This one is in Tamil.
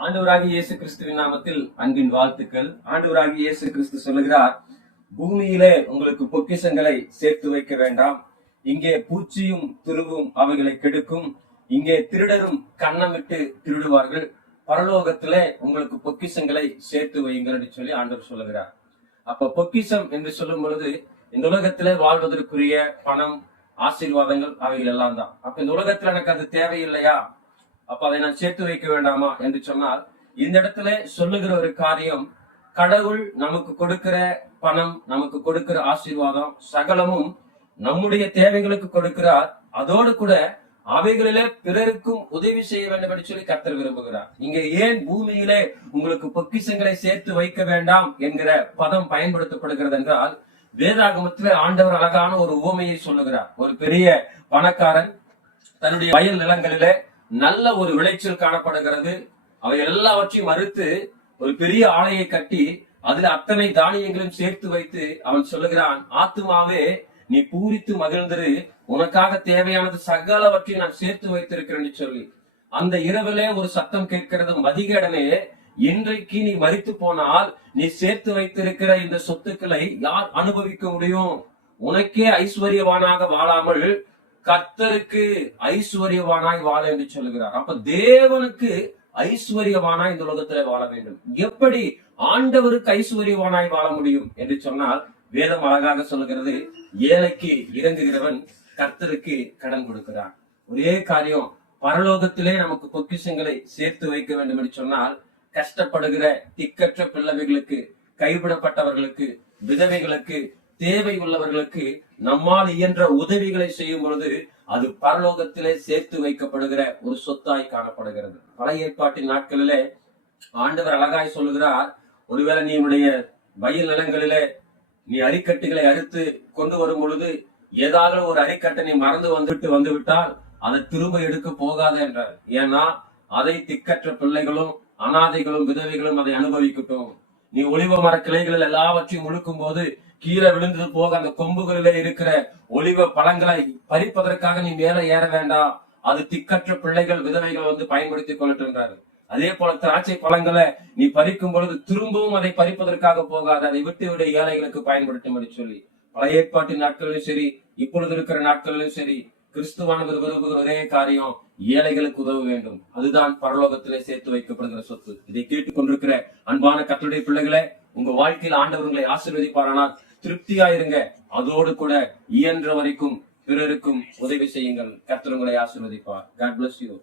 ஆண்டவராகிய இயேசு கிறிஸ்துவின் நாமத்தில் அன்பின் வாழ்த்துக்கள். ஆண்டவராகிய இயேசு கிறிஸ்து சொல்லுகிறார், பூமியிலே உங்களுக்கு பொக்கிஷங்களை சேர்த்து வைக்க வேண்டாம். இங்கே பூச்சியும் துருவும் அவைகளை கெடுக்கும். இங்கே திருடரும் கன்னமிட்டு திருடுவார்கள். பரலோகத்திலே உங்களுக்கு பொக்கிஷங்களை சேர்த்து வையுங்கள் என்று சொல்லி ஆண்டவர் சொல்லுகிறார். அப்ப பொக்கிஷம் என்று சொல்லும் பொழுது இந்த உலகத்திலே வாழ்வதற்குரிய பணம், ஆசீர்வாதங்கள் அவைகள் எல்லாம் தான். அப்ப இந்த உலகத்துல எனக்கு அது தேவையில்லையா? அப்ப அதை நான் சேர்த்து வைக்க வேண்டாமா என்று சொன்னால், இந்த இடத்துல சொல்லுகிற ஒரு காரியம், கடவுள் நமக்கு கொடுக்கிற பணம், நமக்கு கொடுக்கிற ஆசீர்வாதம் சகலமும் நம்முடைய தேவைகளுக்கு கொடுக்கிறார். அதோடு கூட அவைகளிலே பிறருக்கும் உதவி செய்ய வேண்டும் என்று சொல்லி கர்த்தர் விரும்புகிறார். இங்க ஏன் பூமியிலே உங்களுக்கு பொக்கிஷங்களை சேர்த்து வைக்க வேண்டாம் என்கிற பதம் பயன்படுத்தப்படுகிறது என்றால், வேதாகமத்திலே ஆண்டவர் அழகான ஒரு உவமையை சொல்லுகிறார். ஒரு பெரிய பணக்காரன் தன்னுடைய வயல் நிலங்களிலே நல்ல ஒரு விளைச்சல் காணப்படுகிறது. அவை எல்லாவற்றையும் மறுத்து ஒரு பெரிய ஆலையை கட்டி அதுல அத்தனை தானியங்களும் சேர்த்து வைத்து அவன் சொல்லுகிறான், ஆத்துமாவே நீ பூரித்து மகிழ்ந்திரு, உனக்காக தேவையானது சகலவற்றையும் நான் சேர்த்து வைத்திருக்கிறேன்னு சொல்லி அந்த இரவிலே ஒரு சத்தம் கேட்கிறது, மதிகேடனே, இன்றைக்கு நீ மரித்து போனால் நீ சேர்த்து வைத்திருக்கிற இந்த சொத்துக்களை யார் அனுபவிக்க முடியும்? உனக்கே ஐஸ்வர்யவானாக வாழாமல் கர்த்தருக்கு ஐஸ்வர்யவானாய் வாழ என்று சொல்லுகிறார். அப்ப தேவனுக்கு ஐஸ்வர்யவானாய் இந்த உலகத்துல வாழ வேண்டும். எப்படி ஆண்டவருக்கு ஐஸ்வர்யவானாய் வாழ முடியும் என்று சொன்னால், வேதம் அழகாக சொல்லுகிறது, ஏழைக்கு இறங்குகிறவன் கர்த்தருக்கு கடன் கொடுக்கிறான். ஒரே காரியம், பரலோகத்திலே நமக்கு பொக்கிஷங்களை சேர்த்து வைக்க வேண்டும் என்று சொன்னால், கஷ்டப்படுகிற திக்கற்ற பிள்ளைகளுக்கு, கைவிடப்பட்டவர்களுக்கு, விதவைகளுக்கு, தேவை உள்ளவர்களுக்கு நம்மால் இயன்ற உதவிகளை செய்யும் பொழுது அது பரலோகத்திலே சேர்த்து வைக்கப்படுகிற ஒரு சொத்தாய் காணப்படுகிறது. பழைய ஏற்பாட்டின் நாட்களிலே ஆண்டவர் அழகாய் சொல்லுகிறார், ஒருவேளை நீ உன்னுடைய வயல் நிலங்களிலே நீ அரிக்கட்டுகளை அறுத்து கொண்டு வரும் பொழுது ஏதாவது ஒரு அரிக்கட்டை நீ மறந்து வந்து விட்டால் அதை திரும்ப எடுக்க போகாத என்றார். ஏன்னா அதை திக்கற்ற பிள்ளைகளும் அனாதைகளும் விதவைகளும் அதை அனுபவிக்கட்டும். நீ ஒலிவ மர கிளைகளில் எல்லாவற்றையும் முழுக்கும் போது கீழே விழுந்தது போக அந்த கொம்புகளிலே இருக்கிற ஒலிவ பழங்களை பறிப்பதற்காக நீ மேல ஏற வேண்டாம். அது திக்கற்ற பிள்ளைகள் விதவைகள் வந்து பயன்படுத்திக் கொள்ளட்டுன்றாரு. அதே போல திராட்சை பழங்களை நீ பறிக்கும் பொழுது திரும்பவும் அதை பறிப்பதற்காக போகாது, அதை விட்டு விட ஏழைகளுக்கு பயன்படுத்தும் என்று சொல்லி பழைய ஏற்பாட்டின் நாட்களிலும் சரி, இப்பொழுது இருக்கிற நாட்களிலும் சரி, கிறிஸ்துவானவர் விரும்புகிற ஒரே காரியம், ஏழைகளுக்கு உதவ வேண்டும். அதுதான் பரலோகத்திலே சேர்த்து வைக்கப்படுகிற சொத்து. இதை கேட்டுக் கொண்டிருக்கிற அன்பான கர்த்தருடைய பிள்ளைகளே, உங்க வாழ்க்கையில் ஆண்டவர்களை ஆசீர்வதிப்பாரானால் திருப்தியாயிருங்க. அதோடு கூட இயன்ற வரைக்கும் பிறருக்கும் உதவி செய்யுங்கள். கர்த்தர் உங்களை ஆசீர்வதிப்பார். God bless you.